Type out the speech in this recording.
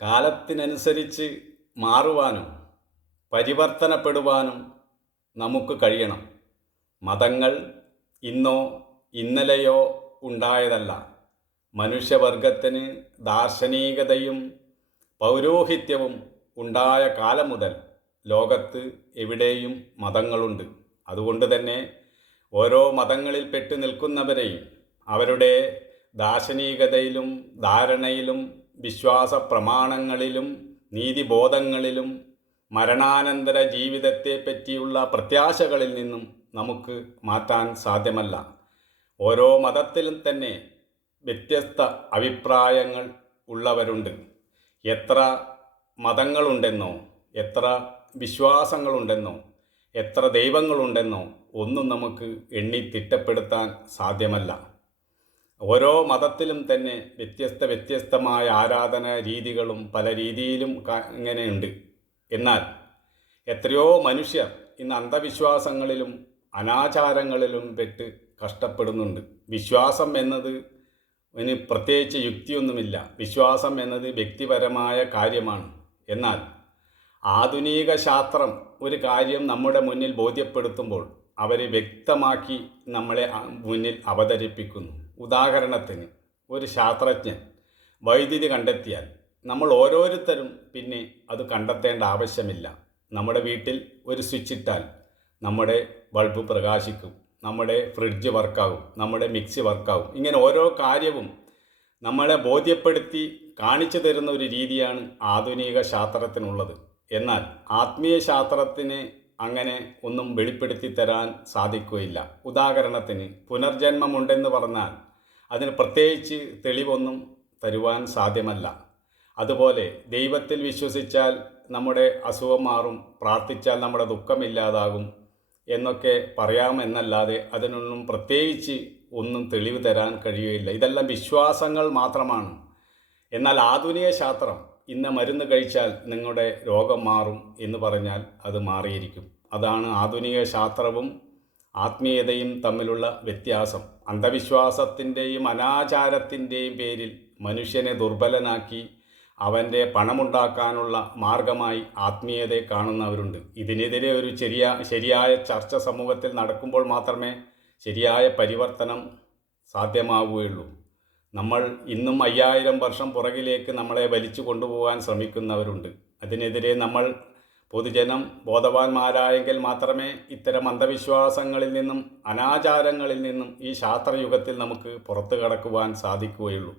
കാലത്തിനനുസരിച്ച് മാറുവാനും പരിവർത്തനപ്പെടുവാനും നമുക്ക് കഴിയണം. മതങ്ങൾ ഇന്നോ ഇന്നലെയോ ഉണ്ടായതല്ല. മനുഷ്യവർഗത്തിന് ദാർശനികതയും പൗരോഹിത്യവും ഉണ്ടായ കാലം മുതൽ ലോകത്ത് എവിടെയും മതങ്ങളുണ്ട്. അതുകൊണ്ട് തന്നെ ഓരോ മതങ്ങളിൽ പെട്ടു നിൽക്കുന്നവരെയും അവരുടെ ദാർശനികതയിലും ധാരണയിലും വിശ്വാസ പ്രമാണങ്ങളിലും നീതിബോധങ്ങളിലും മരണാനന്തര ജീവിതത്തെ പറ്റിയുള്ള പ്രത്യാശകളിൽ നിന്നും നമുക്ക് മാറ്റാൻ സാധ്യമല്ല. ഓരോ മതത്തിലും തന്നെ വ്യത്യസ്ത അഭിപ്രായങ്ങൾ ഉള്ളവരുണ്ട്. എത്ര മതങ്ങളുണ്ടെന്നോ എത്ര വിശ്വാസങ്ങളുണ്ടെന്നോ എത്ര ദൈവങ്ങളുണ്ടെന്നോ ഒന്നും നമുക്ക് എണ്ണി തിട്ടപ്പെടുത്താൻ സാധ്യമല്ല. ഓരോ മതത്തിലും തന്നെ വ്യത്യസ്തമായ ആരാധന രീതികളും പല രീതിയിലും ഇങ്ങനെയുണ്ട്. എന്നാൽ എത്രയോ മനുഷ്യർ ഇന്ന് അന്ധവിശ്വാസങ്ങളിലും അനാചാരങ്ങളിലും പെട്ട് കഷ്ടപ്പെടുന്നുണ്ട്. വിശ്വാസം എന്നത് പ്രത്യേകിച്ച് യുക്തിയൊന്നുമില്ല. വിശ്വാസം എന്നത് വ്യക്തിപരമായ കാര്യമാണ്. എന്നാൽ ആധുനിക ശാസ്ത്രം ഒരു കാര്യം നമ്മുടെ മുന്നിൽ ബോധ്യപ്പെടുത്തുമ്പോൾ അവർ വ്യക്തമാക്കി നമ്മളെ മുന്നിൽ അവതരിപ്പിക്കുന്നു. ഉദാഹരണത്തിന്, ഒരു ശാസ്ത്രജ്ഞൻ വൈദ്യുതി കണ്ടെത്തിയാൽ നമ്മൾ ഓരോരുത്തരും പിന്നെ അത് കണ്ടെത്തേണ്ട ആവശ്യമില്ല. നമ്മുടെ വീട്ടിൽ ഒരു സ്വിച്ച് ഇട്ടാൽ നമ്മുടെ ബൾബ് പ്രകാശിക്കും, നമ്മുടെ ഫ്രിഡ്ജ് വർക്കാകും, നമ്മുടെ മിക്സി വർക്കാകും. ഇങ്ങനെ ഓരോ കാര്യവും നമ്മളെ ബോധ്യപ്പെടുത്തി കാണിച്ചു തരുന്ന ഒരു രീതിയാണ് ആധുനിക ശാസ്ത്രത്തിനുള്ളത്. എന്നാൽ ആത്മീയ ശാസ്ത്രത്തിന് അങ്ങനെ ഒന്നും വെളിപ്പെടുത്തി തരാൻ സാധിക്കുകയില്ല. ഉദാഹരണത്തിന്, പുനർജന്മമുണ്ടെന്ന് പറഞ്ഞാൽ അതിന് പ്രത്യേകിച്ച് തെളിവൊന്നും തരുവാൻ സാധ്യമല്ല. അതുപോലെ ദൈവത്തിൽ വിശ്വസിച്ചാൽ നമ്മുടെ അസുഖം മാറും, പ്രാർത്ഥിച്ചാൽ നമ്മുടെ ദുഃഖമില്ലാതാകും എന്നൊക്കെ പറയാമെന്നല്ലാതെ അതിനൊന്നും പ്രത്യേകിച്ച് ഒന്നും തെളിവ് തരാൻ കഴിയുകയില്ല. ഇതെല്ലാം വിശ്വാസങ്ങൾ മാത്രമാണ്. എന്നാൽ ആധുനിക ശാസ്ത്രം ഇന്ന മരുന്ന് കഴിച്ചാൽ നിങ്ങളുടെ രോഗം മാറും എന്ന് പറഞ്ഞാൽ അത് മാറിയിരിക്കും. അതാണ് ആധുനിക ശാസ്ത്രവും ആത്മീയതയും തമ്മിലുള്ള വ്യത്യാസം. അന്ധവിശ്വാസത്തിൻ്റെയും അനാചാരത്തിൻ്റെയും പേരിൽ മനുഷ്യനെ ദുർബലനാക്കി അവൻ്റെ പണമുണ്ടാക്കാനുള്ള മാർഗമായി ആത്മീയതയെ കാണുന്നവരുണ്ട്. ഇതിനെതിരെ ഒരു ശരിയായ ചർച്ച സമൂഹത്തിൽ നടക്കുമ്പോൾ മാത്രമേ ശരിയായ പരിവർത്തനം സാധ്യമാവുകയുള്ളൂ. നമ്മൾ ഇന്നും 5000 വർഷം പുറകിലേക്ക് നമ്മളെ വലിച്ചു കൊണ്ടുപോകാൻ ശ്രമിക്കുന്നവരുണ്ട്. അതിനെതിരെ നമ്മൾ പൊതുജനം ബോധവാന്മാരായെങ്കിൽ മാത്രമേ ഇത്തരം അന്ധവിശ്വാസങ്ങളിൽ നിന്നും അനാചാരങ്ങളിൽ നിന്നും ഈ ശാസ്ത്രയുഗത്തിൽ നമുക്ക് പുറത്തു കടക്കുവാൻ സാധിക്കുകയുള്ളൂ.